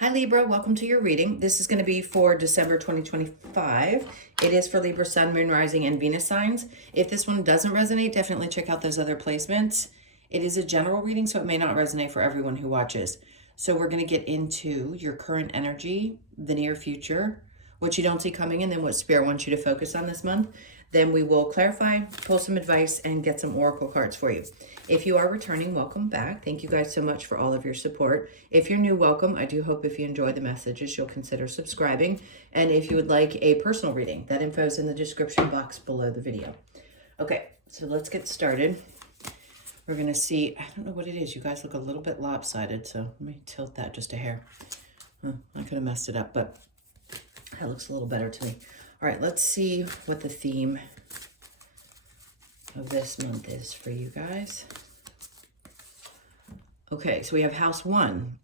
Hi Libra, welcome to your reading. This is going to be for December 2025. It is for Libra, Sun, Moon, Rising, and Venus signs. If this one doesn't resonate, definitely check out those other placements. It is a general reading, so it may not resonate for everyone who watches. So we're going to get into your current energy, the near future, what you don't see coming, and then what Spirit wants you to focus on this month. Then we will clarify, pull some advice, and get some oracle cards for you. If you are returning, welcome back. Thank you guys so much for all of your support. If you're new, welcome. I do hope if you enjoy the messages, you'll consider subscribing. And if you would like a personal reading, that info is in the description box below the video. Okay, so let's get started. We're going to see, I don't know what it is. You guys look a little bit lopsided, so let me tilt that just a hair. I could have messed it up, but that looks a little better to me. All right, let's see what the theme of this month is for you guys. Okay, so we have house 1,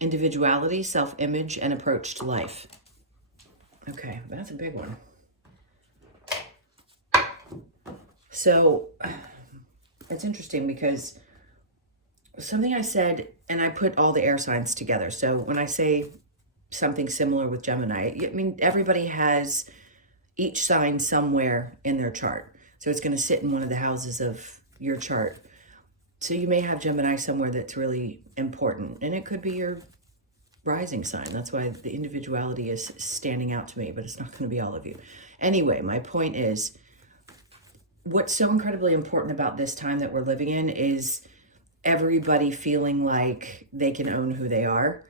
individuality, self-image, and approach to life. Okay, that's a big one. So it's interesting because something I said, and I put all the air signs together. So when I say something similar with Gemini, I mean, everybody has each sign somewhere in their chart. So it's going to sit in one of the houses of your chart. So you may have Gemini somewhere that's really important, and it could be your rising sign. That's why the individuality is standing out to me, but it's not going to be all of you. Anyway, my point is, what's so incredibly important about this time that we're living in is everybody feeling like they can own who they are.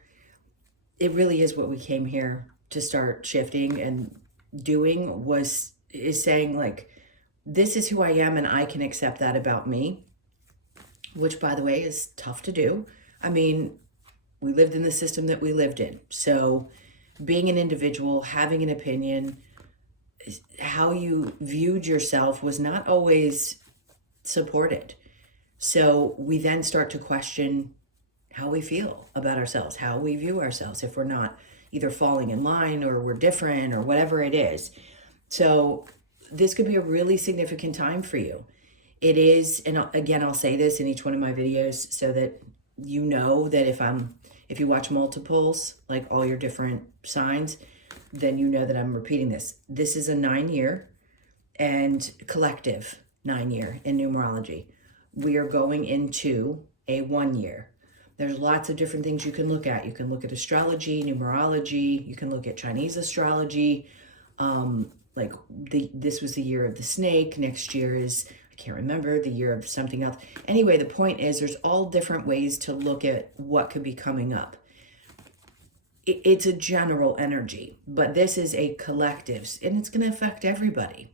It really is what we came here to start shifting and doing, is saying, like, this is who I am and I can accept that about me, which, by the way, is tough to do. I mean, we lived in the system that we lived in. So being an individual, having an opinion, how you viewed yourself was not always supported. So we then start to question how we feel about ourselves, how we view ourselves, if we're not either falling in line or we're different or whatever it is. So this could be a really significant time for you. It is, and again, I'll say this in each one of my videos so that you know that if you watch multiples, like all your different signs, then you know that I'm repeating this. This is a 9-year and collective 9-year in numerology. We are going into a 1-year. There's lots of different things you can look at. You can look at astrology, numerology. You can look at Chinese astrology. This was the year of the snake. Next year is, I can't remember, the year of something else. Anyway, the point is there's all different ways to look at what could be coming up. It's a general energy, but this is a collective, and it's going to affect everybody.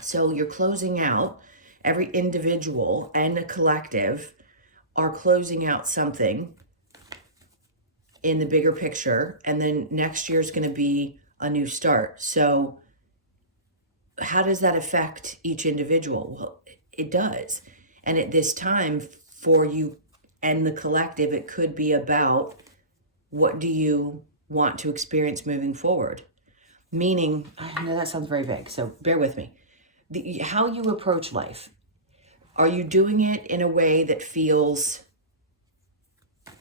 So you're closing out, every individual and a collective are closing out something in the bigger picture, and then next year is going to be a new start. So how does that affect each individual? Well, it does. And at this time, for you and the collective, it could be about, what do you want to experience moving forward? Meaning, I know that sounds very vague, so bear with me. How you approach life. Are you doing it in a way that feels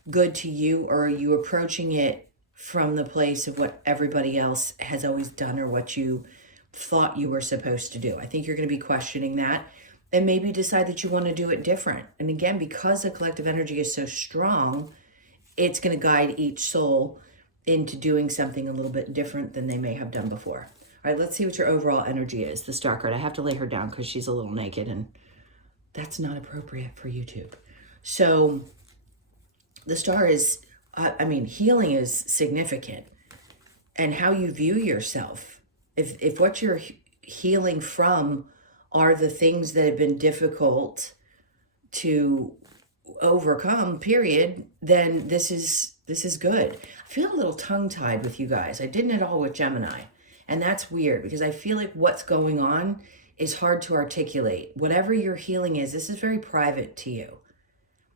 good to you, or are you approaching it from the place of what everybody else has always done or what you thought you were supposed to do? I think you're going to be questioning that and maybe decide that you want to do it different. And again, because the collective energy is so strong, it's going to guide each soul into doing something a little bit different than they may have done before. All right, let's see what your overall energy is. The star card. I have to lay her down because she's a little naked, and that's not appropriate for YouTube. So the star is, healing is significant. And how you view yourself. If what you're healing from are the things that have been difficult to overcome, period, then this is good. I feel a little tongue-tied with you guys. I didn't at all with Gemini. And that's weird because I feel like what's going on is hard to articulate. Whatever your healing is, this is very private to you.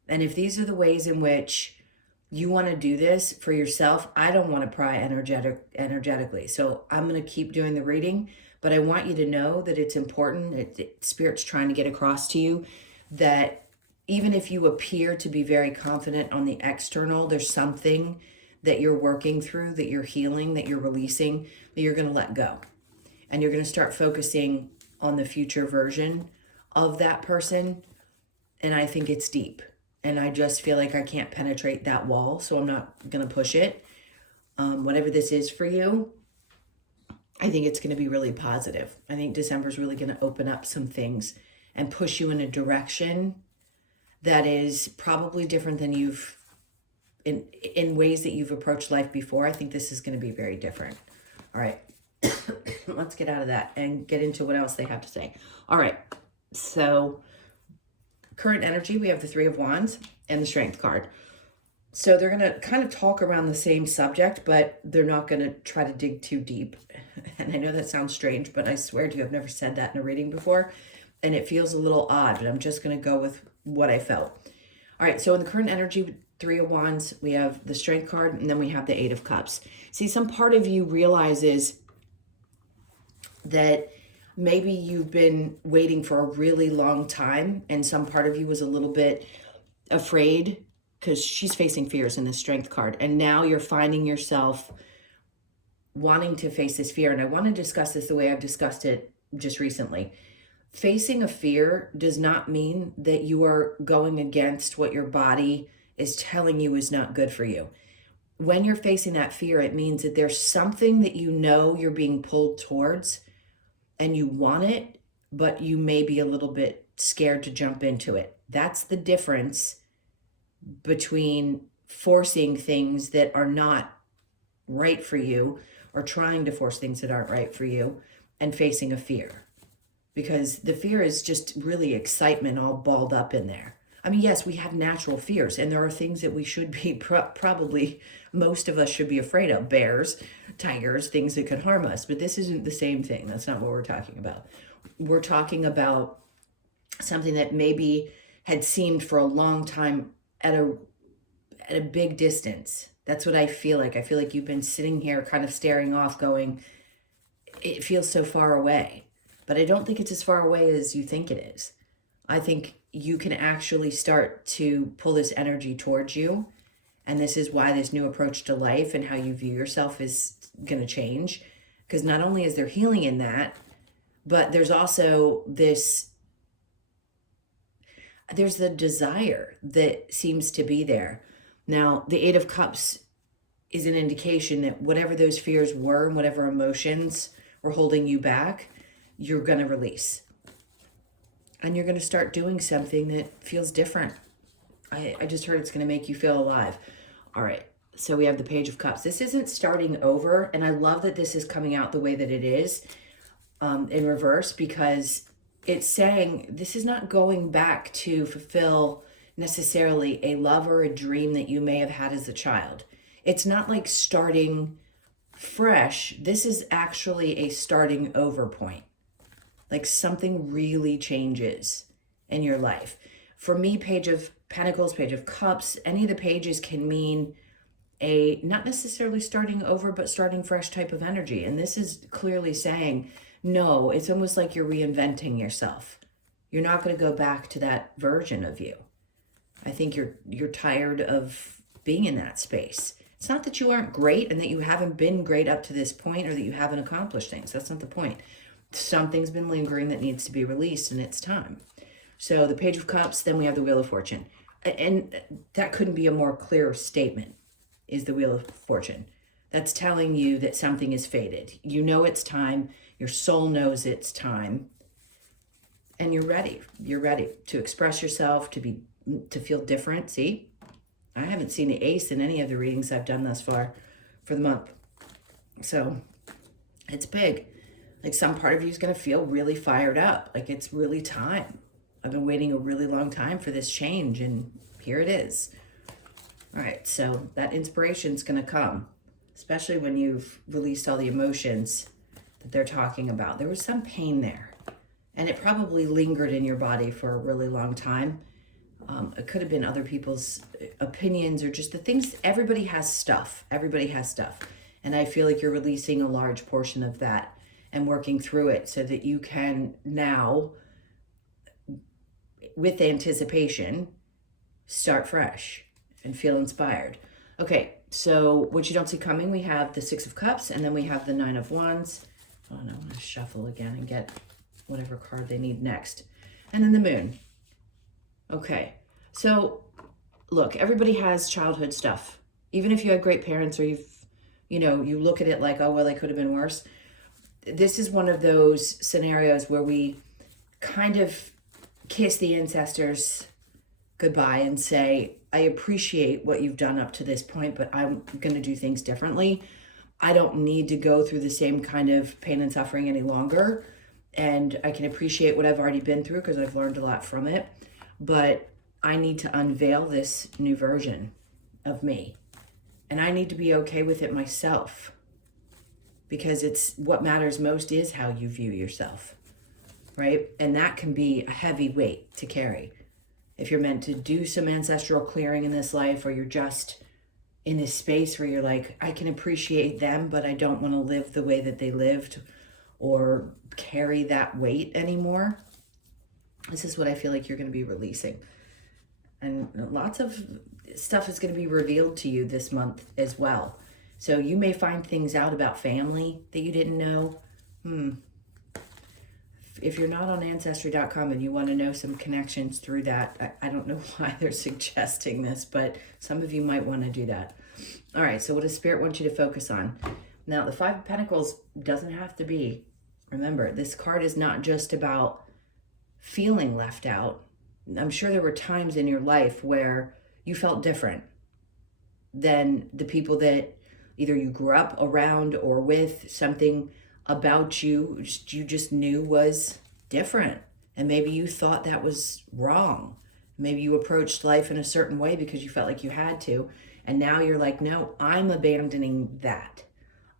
And if these are the ways in which you want to do this for yourself, I don't want to pry energetically. So I'm going to keep doing the reading, but I want you to know that it's important. Spirit's trying to get across to you that even if you appear to be very confident on the external, there's something that you're working through, that you're healing, that you're releasing, that you're going to let go. And you're going to start focusing on the future version of that person. And I think it's deep. And I just feel like I can't penetrate that wall, so I'm not going to push it. Whatever this is for you, I think it's going to be really positive. I think December is really going to open up some things and push you in a direction that is probably different than you've, in ways that you've approached life before. I think this is going to be very different. All right. Let's get out of that and get into what else they have to say. All right. So current energy, we have the Three of Wands and the Strength card. So they're going to kind of talk around the same subject, but they're not going to try to dig too deep. And I know that sounds strange, but I swear to you, I've never said that in a reading before. And it feels a little odd, but I'm just going to go with what I felt. All right, so in the current energy, Three of Wands, we have the Strength card, and then we have the Eight of Cups. See, some part of you realizes that maybe you've been waiting for a really long time, and some part of you was a little bit afraid because she's facing fears in the Strength card. And now you're finding yourself wanting to face this fear. And I want to discuss this the way I've discussed it just recently. Facing a fear does not mean that you are going against what your body is telling you is not good for you. When you're facing that fear, it means that there's something that you know you're being pulled towards and you want it, but you may be a little bit scared to jump into it. That's the difference between forcing things that are not right for you or trying to force things that aren't right for you and facing a fear. Because the fear is just really excitement all balled up in there. I mean, yes, we have natural fears, and there are things that we should be probably most of us should be afraid of. Bears, tigers, things that could harm us. But this isn't the same thing. That's not what we're talking about. We're talking about something that maybe had seemed for a long time at a big distance. That's what I feel like. I feel like you've been sitting here kind of staring off going, it feels so far away. But I don't think it's as far away as you think it is. I think you can actually start to pull this energy towards you. And this is why this new approach to life and how you view yourself is going to change. Because not only is there healing in that, but there's also there's the desire that seems to be there. Now, the Eight of Cups is an indication that whatever those fears were and whatever emotions were holding you back, you're going to release. And you're going to start doing something that feels different. I just heard it's going to make you feel alive. All right. So we have the Page of Cups. This isn't starting over. And I love that this is coming out the way that it is in reverse, because it's saying this is not going back to fulfill necessarily a love or a dream that you may have had as a child. It's not like starting fresh. This is actually a starting over point. Like something really changes in your life. For me, Page of Pentacles, Page of Cups, any of the pages can mean a not necessarily starting over, but starting fresh type of energy. And this is clearly saying, no, it's almost like you're reinventing yourself. You're not going to go back to that version of you. I think you're tired of being in that space. It's not that you aren't great and that you haven't been great up to this point or that you haven't accomplished things. That's not the point. Something's been lingering that needs to be released, and it's time. So the Page of Cups, then we have the Wheel of Fortune. And that couldn't be a more clear statement, is the Wheel of Fortune. That's telling you that something is fated. You know it's time. Your soul knows it's time. And you're ready. You're ready to express yourself, to feel different. See? I haven't seen the ace in any of the readings I've done thus far for the month. So it's big. Like some part of you is going to feel really fired up. Like it's really time. I've been waiting a really long time for this change, and here it is. All right, so that inspiration is going to come, especially when you've released all the emotions that they're talking about. There was some pain there, and it probably lingered in your body for a really long time. It could have been other people's opinions or just the things. Everybody has stuff. Everybody has stuff. And I feel like you're releasing a large portion of that and working through it so that you can now, with anticipation, start fresh and feel inspired. Okay, So what you don't see coming, we have the Six of Cups, and then we have the Nine of Wands. Oh, no, I'm going to shuffle again and get whatever card they need next. And then the Moon. Okay, so look, everybody has childhood stuff. Even if you had great parents, or you look at it like, oh, well, they could have been worse. This is one of those scenarios where we kind of kiss the ancestors goodbye and say, I appreciate what you've done up to this point, but I'm going to do things differently. I don't need to go through the same kind of pain and suffering any longer. And I can appreciate what I've already been through because I've learned a lot from it. But I need to unveil this new version of me. And I need to be okay with it myself. Because it's what matters most is how you view yourself. Right? And that can be a heavy weight to carry. If you're meant to do some ancestral clearing in this life, or you're just in this space where you're like, I can appreciate them, but I don't want to live the way that they lived or carry that weight anymore. This is what I feel like you're going to be releasing. And lots of stuff is going to be revealed to you this month as well. So you may find things out about family that you didn't know. If you're not on Ancestry.com and you want to know some connections through that, I don't know why they're suggesting this, but some of you might want to do that. All right, so what does Spirit want you to focus on? Now, the Five of Pentacles doesn't have to be. Remember, this card is not just about feeling left out. I'm sure there were times in your life where you felt different than the people that either you grew up around or with. Something about you just knew was different, and maybe you thought that was wrong. Maybe you approached life in a certain way because you felt like you had to, and now you're like, no, I'm abandoning that.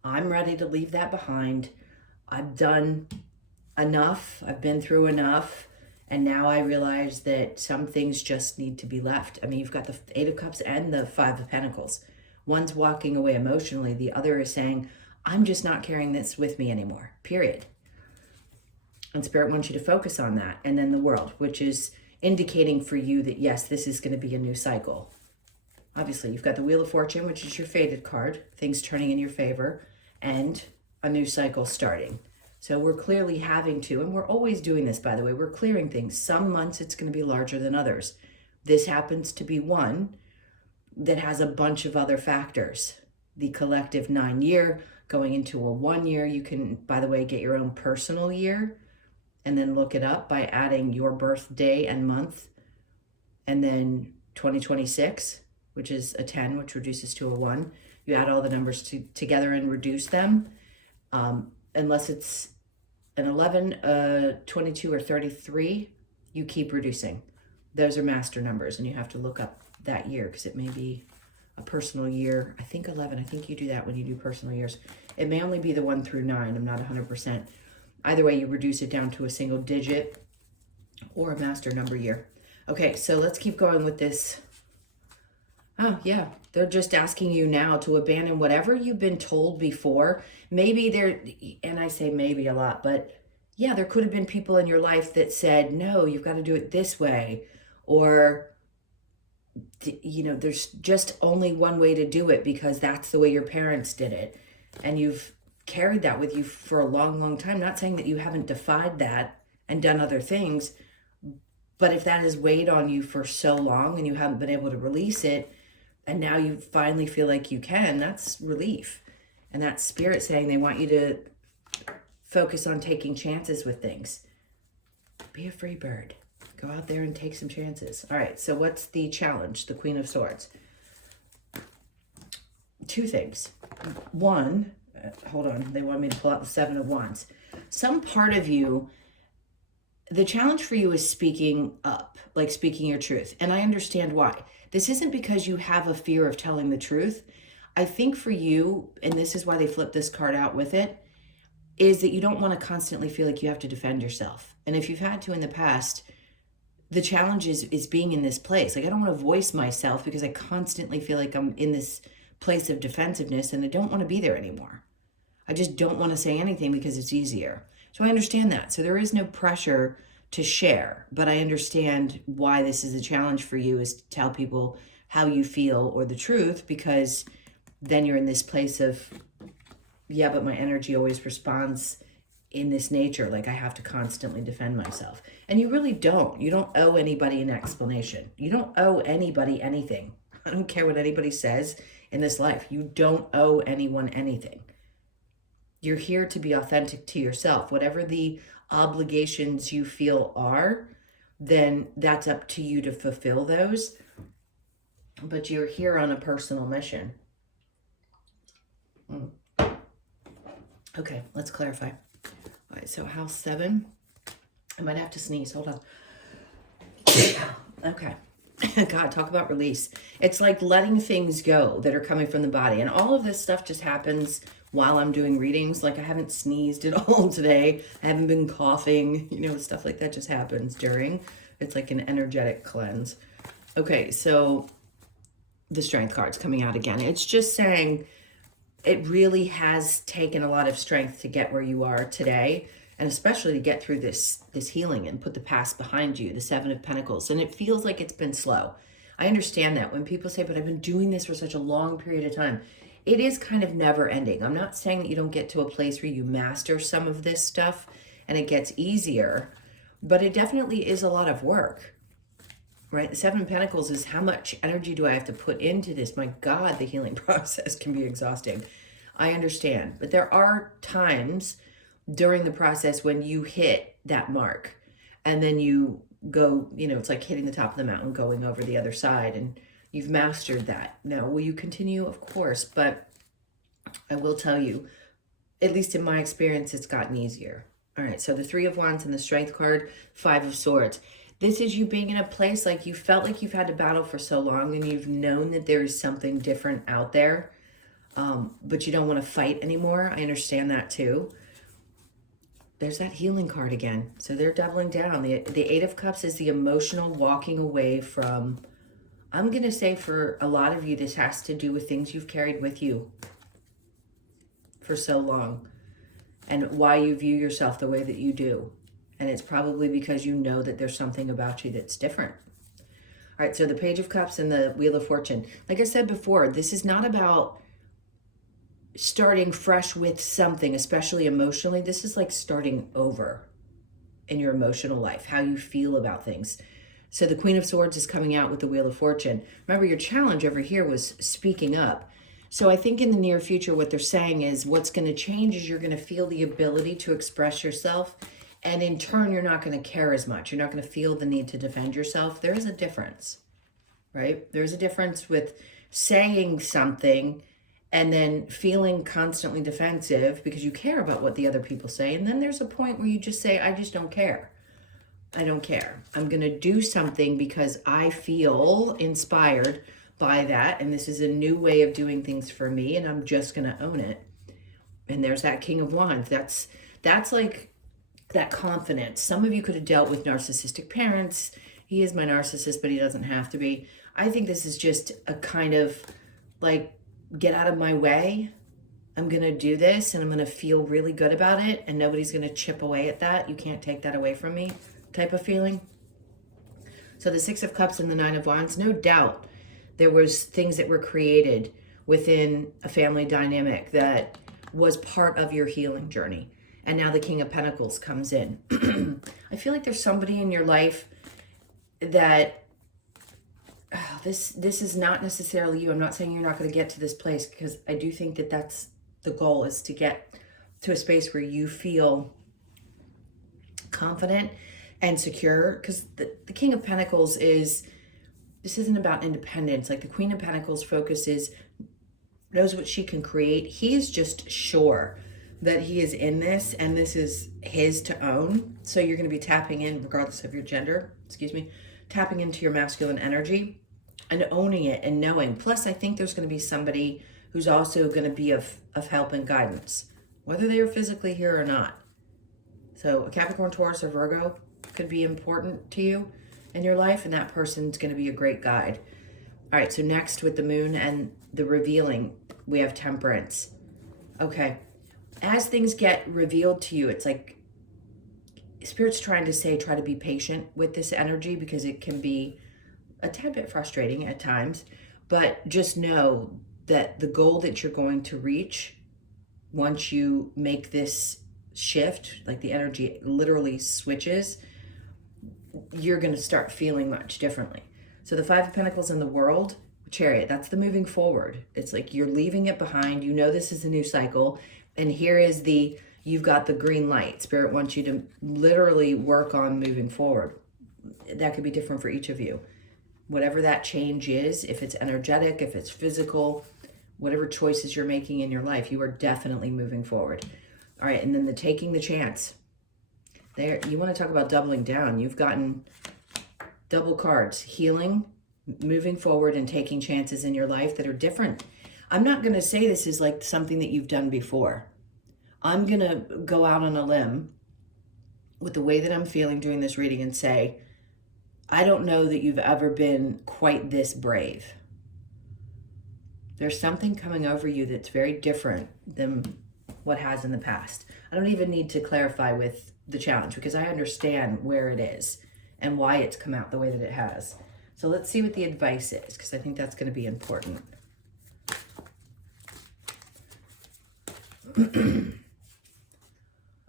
I'm ready to leave that behind. I've done enough. I've been through enough, and now I realize that some things just need to be left. I mean, you've got the Eight of Cups and the Five of Pentacles. One's walking away emotionally, the other is saying, I'm just not carrying this with me anymore, period. And Spirit wants you to focus on that. And then the World, which is indicating for you that, yes, this is going to be a new cycle. Obviously, you've got the Wheel of Fortune, which is your fated card, things turning in your favor, and a new cycle starting. So we're clearly having to, and we're always doing this, by the way, we're clearing things. Some months it's going to be larger than others. This happens to be one that has a bunch of other factors. The collective 9-year, going into a 1 year. You can, by the way, get your own personal year and then look it up by adding your birthday and month. And then 2026, which is a 10, which reduces to a 1. You add all the numbers together and reduce them. Unless it's an 11, 22, or 33, you keep reducing. Those are master numbers, and you have to look up that year because it may be a personal year. I think 11. I think you do that when you do personal years. It may only be the 1 through 9. I'm not 100%. Either way, you reduce it down to a single digit or a master number year. Okay, so let's keep going with this. Oh, yeah. They're just asking you now to abandon whatever you've been told before. Maybe and I say maybe a lot, but yeah, there could have been people in your life that said, no, you've got to do it this way. Or there's just only one way to do it because that's the way your parents did it. And you've carried that with you for a long, long time. Not saying that you haven't defied that and done other things, but if that has weighed on you for so long and you haven't been able to release it, and now you finally feel like you can, that's relief. And that's Spirit saying they want you to focus on taking chances with things. Be a free bird. Go out there and take some chances. All right, so what's the challenge? The Queen of Swords. 2 things. One, hold on, they want me to pull out the Seven of Wands. Some part of you, the challenge for you is speaking up, like speaking your truth. And I understand why. This isn't because you have a fear of telling the truth. I think for you, and this is why they flipped this card out with it, is that you don't want to constantly feel like you have to defend yourself. And if you've had to in the past, the challenge is being in this place. Like, I don't want to voice myself because I constantly feel like I'm in this place of defensiveness and I don't want to be there anymore. I just don't want to say anything because it's easier. So I understand that. So there is no pressure to share, but I understand why this is a challenge for you, is to tell people how you feel or the truth, because then you're in this place of, yeah, but my energy always responds in this nature, like I have to constantly defend myself. And you really don't. You don't owe anybody an explanation. You don't owe anybody anything. I don't care what anybody says in this life. You don't owe anyone anything. You're here to be authentic to yourself. Whatever the obligations you feel are, then that's up to you to fulfill those. But you're here on a personal mission. Okay, let's clarify. All right, so house 7. I might have to sneeze. Hold on. Okay. God, talk about release. It's like letting things go that are coming from the body. And all of this stuff just happens while I'm doing readings. Like I haven't sneezed at all today. I haven't been coughing. You know, stuff like that just happens during. It's like an energetic cleanse. Okay, so the Strength card's coming out again. It's just saying it really has taken a lot of strength to get where you are today. And especially to get through this healing and put the past behind you, the 7 of Pentacles. And it feels like it's been slow. I understand that when people say, but I've been doing this for such a long period of time. It is kind of never ending. I'm not saying that you don't get to a place where you master some of this stuff and it gets easier, but it definitely is a lot of work, right? The 7 of Pentacles is how much energy do I have to put into this? My God, the healing process can be exhausting. I understand, but there are times during the process when you hit that mark and then you go, you know, it's like hitting the top of the mountain, going over the other side, and you've mastered that. Now, will you continue? Of course, but I will tell you, at least in my experience, it's gotten easier. All right, so the 3 of Wands and the Strength card, 5 of Swords. This is you being in a place like you felt like you've had to battle for so long and you've known that there is something different out there, but you don't want to fight anymore. I understand that too. There's that healing card again. So they're doubling down. The 8 of Cups is the emotional walking away from, I'm going to say for a lot of you, this has to do with things you've carried with you for so long and why you view yourself the way that you do. And it's probably because you know that there's something about you that's different. All right, so the Page of Cups and the Wheel of Fortune. Like I said before, this is not about starting fresh with something, especially emotionally. This is like starting over in your emotional life, how you feel about things. So the Queen of Swords is coming out with the Wheel of Fortune. Remember, your challenge over here was speaking up. So I think in the near future, what they're saying is what's going to change is you're going to feel the ability to express yourself. And in turn, you're not going to care as much. You're not going to feel the need to defend yourself. There is a difference, right? There's a difference with saying something and then feeling constantly defensive because you care about what the other people say. And then there's a point where you just say, I just don't care. I don't care. I'm going to do something because I feel inspired by that. And this is a new way of doing things for me. And I'm just going to own it. And there's that King of Wands. That's like that confidence. Some of you could have dealt with narcissistic parents. He is my narcissist, but he doesn't have to be. I think this is just a kind of like, get out of my way. I'm going to do this and I'm going to feel really good about it. And nobody's going to chip away at that. You can't take that away from me type of feeling. So the 6 of Cups and the 9 of Wands, no doubt there was things that were created within a family dynamic that was part of your healing journey. And now the King of Pentacles comes in. I feel like there's somebody in your life that this is not necessarily you. I'm not saying you're not going to get to this place because I do think that that's the goal, is to get to a space where you feel confident and secure. Because the King of Pentacles this isn't about independence. Like the Queen of Pentacles knows what she can create. He is just sure that he is in this and this is his to own. So you're going to be tapping in, regardless of your gender, tapping into your masculine energy and owning it and knowing. Plus, I think there's going to be somebody who's also going to be of help and guidance, whether they are physically here or not. So a Capricorn, Taurus, or Virgo could be important to you in your life, and that person's going to be a great guide. All right, so next with the Moon and the revealing, we have Temperance. Okay, as things get revealed to you, it's like Spirit's trying to say, try to be patient with this energy because it can be a tad bit frustrating at times, but just know that the goal that you're going to reach, once you make this shift, like the energy literally switches, you're going to start feeling much differently. So the Five of Pentacles in the World, Chariot, that's the moving forward. It's like you're leaving it behind. You know this is a new cycle. And here is you've got the green light. Spirit wants you to literally work on moving forward. That could be different for each of you. Whatever that change is, if it's energetic, if it's physical, whatever choices you're making in your life, you are definitely moving forward. All right, and then the taking the chance. There, you want to talk about doubling down. You've gotten double cards: healing, moving forward, and taking chances in your life that are different. I'm not going to say this is like something that you've done before. I'm going to go out on a limb with the way that I'm feeling doing this reading and say, I don't know that you've ever been quite this brave. There's something coming over you that's very different than what has in the past. I don't even need to clarify with the challenge because I understand where it is and why it's come out the way that it has. So let's see what the advice is, because I think that's going to be important.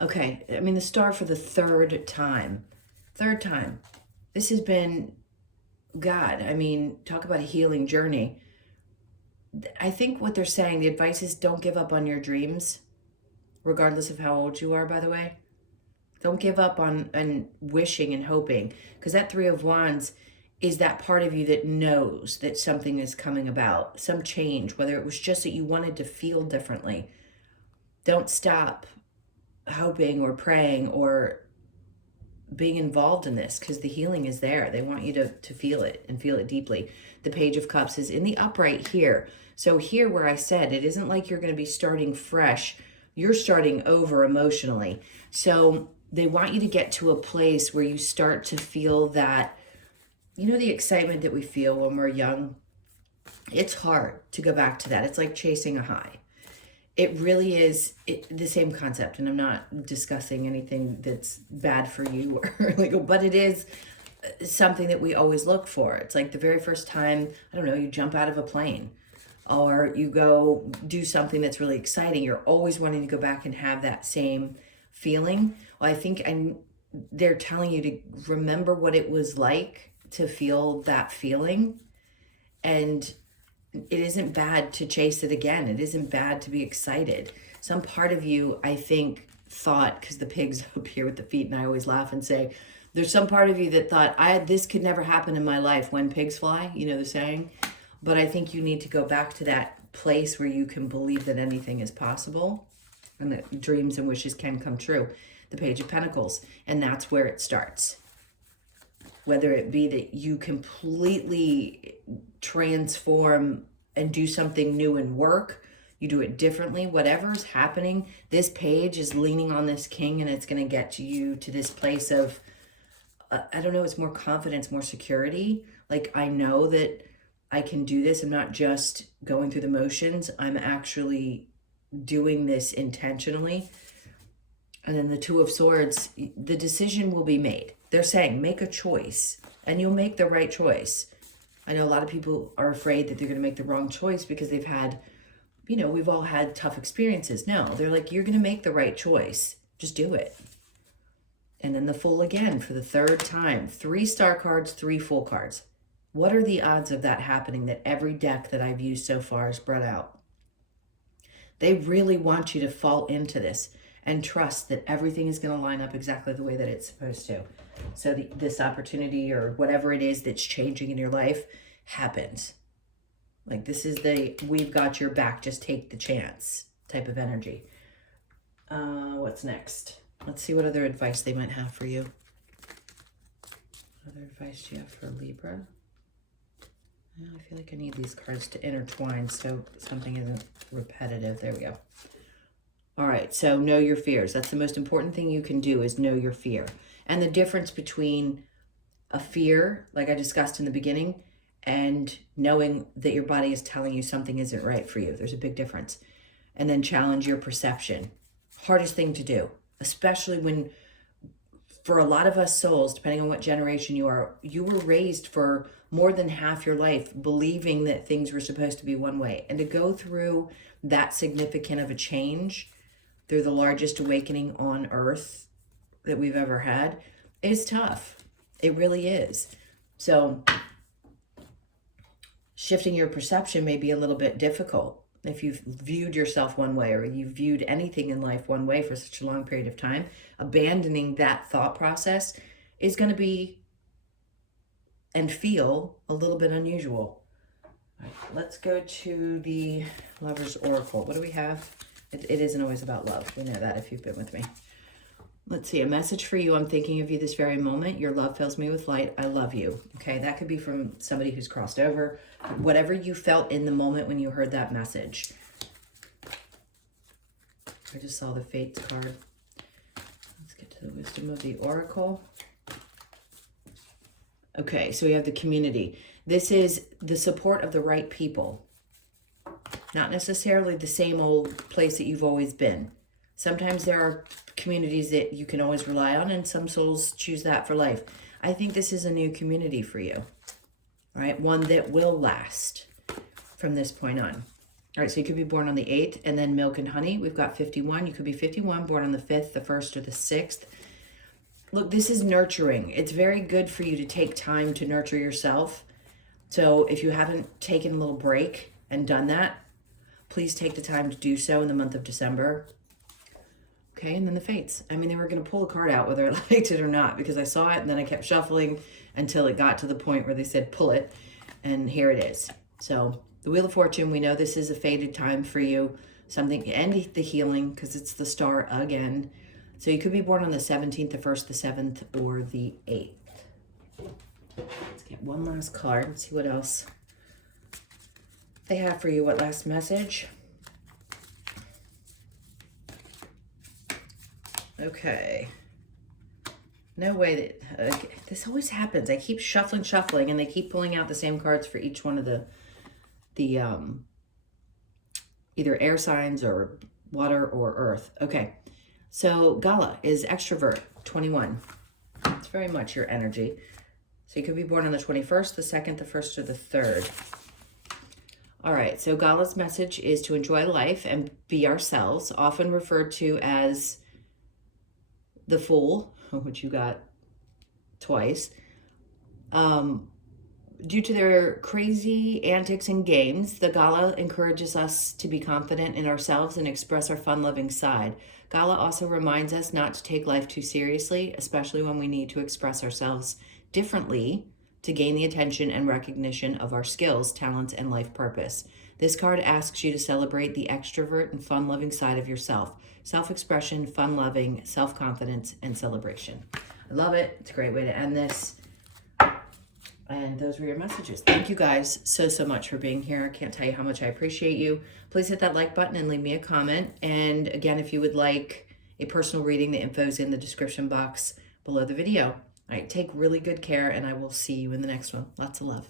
Okay, I mean the Star for the third time. Third time. This has been, God, I mean, talk about a healing journey. I think what they're saying, the advice is don't give up on your dreams, regardless of how old you are, by the way. Don't give up on wishing and hoping, because that Three of Wands is that part of you that knows that something is coming about, some change, whether it was just that you wanted to feel differently. Don't stop hoping or praying or being involved in this, because the healing is there. They want you to feel it and feel it deeply. The Page of Cups is in the upright here. So here where I said it isn't like you're going to be starting fresh. You're starting over emotionally. So they want you to get to a place where you start to feel that, you know, the excitement that we feel when we're young. It's hard to go back to that. It's like chasing a high. It really is the same concept, and I'm not discussing anything that's bad for you or illegal, but it is something that we always look for. It's like the very first time, I don't know, you jump out of a plane or you go do something that's really exciting. You're always wanting to go back and have that same feeling. Well, I think they're telling you to remember what it was like to feel that feeling, and it isn't bad to chase it again. It isn't bad to be excited. Some part of you, I think, thought, because the pig's up here with the feet, and I always laugh and say, there's some part of you that thought, this could never happen in my life when pigs fly, you know the saying. But I think you need to go back to that place where you can believe that anything is possible and that dreams and wishes can come true. The Page of Pentacles, and that's where it starts. Whether it be that you completely transform and do something new in work, you do it differently, whatever's happening, this page is leaning on this king, and it's going to get you to this place of, I don't know, it's more confidence, more security. Like, I know that I can do this. I'm not just going through the motions. I'm actually doing this intentionally. And then the Two of Swords, the decision will be made. They're saying, make a choice, and you'll make the right choice. I know a lot of people are afraid that they're going to make the wrong choice because they've had, you know, we've all had tough experiences. No, they're like, you're going to make the right choice. Just do it. And then the Fool again for the third time. 3 star cards, 3 Fool cards. What are the odds of that happening, that every deck that I've used so far has brought out? They really want you to fall into this and trust that everything is going to line up exactly the way that it's supposed to. So this opportunity or whatever it is that's changing in your life happens. Like, this is the we've got your back, just take the chance type of energy. What's next? Let's see what other advice they might have for you. What other advice do you have for Libra? I feel like I need these cards to intertwine so something isn't repetitive. There we go. All right, so know your fears. That's the most important thing you can do, is know your fear. And the difference between a fear, like I discussed in the beginning, and knowing that your body is telling you something isn't right for you. There's a big difference. And then challenge your perception. Hardest thing to do, especially when, for a lot of us souls, depending on what generation you are, you were raised for more than half your life believing that things were supposed to be one way. And to go through that significant of a change through the largest awakening on earth that we've ever had is tough. It really is. So shifting your perception may be a little bit difficult. If you've viewed yourself one way, or you've viewed anything in life one way for such a long period of time, abandoning that thought process is going to be and feel a little bit unusual. All right, let's go to the Lover's Oracle. What do we have? It isn't always about love. We know that if you've been with me. Let's see, a message for you. I'm thinking of you this very moment. Your love fills me with light. I love you. Okay, that could be from somebody who's crossed over. Whatever you felt in the moment when you heard that message. I just saw the Fates card. Let's get to the wisdom of the Oracle. Okay, so we have the community. This is the support of the right people. Not necessarily the same old place that you've always been. Sometimes there are communities that you can always rely on, and some souls choose that for life. I think this is a new community for you, all right? One that will last from this point on. All right, so you could be born on the 8th, and then milk and honey. We've got 51. You could be 51, born on the 5th, the 1st, or the 6th. Look, this is nurturing. It's very good for you to take time to nurture yourself. So if you haven't taken a little break and done that, please take the time to do so in the month of December. Okay, and then the Fates. I mean, they were going to pull a card out whether I liked it or not, because I saw it and then I kept shuffling until it got to the point where they said pull it, and here it is. So the Wheel of Fortune, we know this is a fated time for you. Something, and the healing, because it's the star again. So you could be born on the 17th, the 1st, the 7th, or the 8th. Let's get one last card and see what else they have for you. What last message? Okay. No way that this always happens. I keep shuffling, and they keep pulling out the same cards for each one of the either air signs or water or earth. Okay. So Gala is extrovert, 21. It's very much your energy. So you could be born on the 21st, the 2nd, the 1st, or the 3rd. All right. So Gala's message is to enjoy life and be ourselves, often referred to as the Fool, which you got twice. Due to their crazy antics and games, the Gala encourages us to be confident in ourselves and express our fun-loving side. Gala also reminds us not to take life too seriously, especially when we need to express ourselves differently to gain the attention and recognition of our skills, talents, and life purpose. This card asks you to celebrate the extrovert and fun-loving side of yourself. Self-expression, fun-loving, self-confidence, and celebration. I love it. It's a great way to end this. And those were your messages. Thank you guys so much for being here. I can't tell you how much I appreciate you. Please hit that like button and leave me a comment. And again, if you would like a personal reading, the info's in the description box below the video. All right, take really good care, and I will see you in the next one. Lots of love.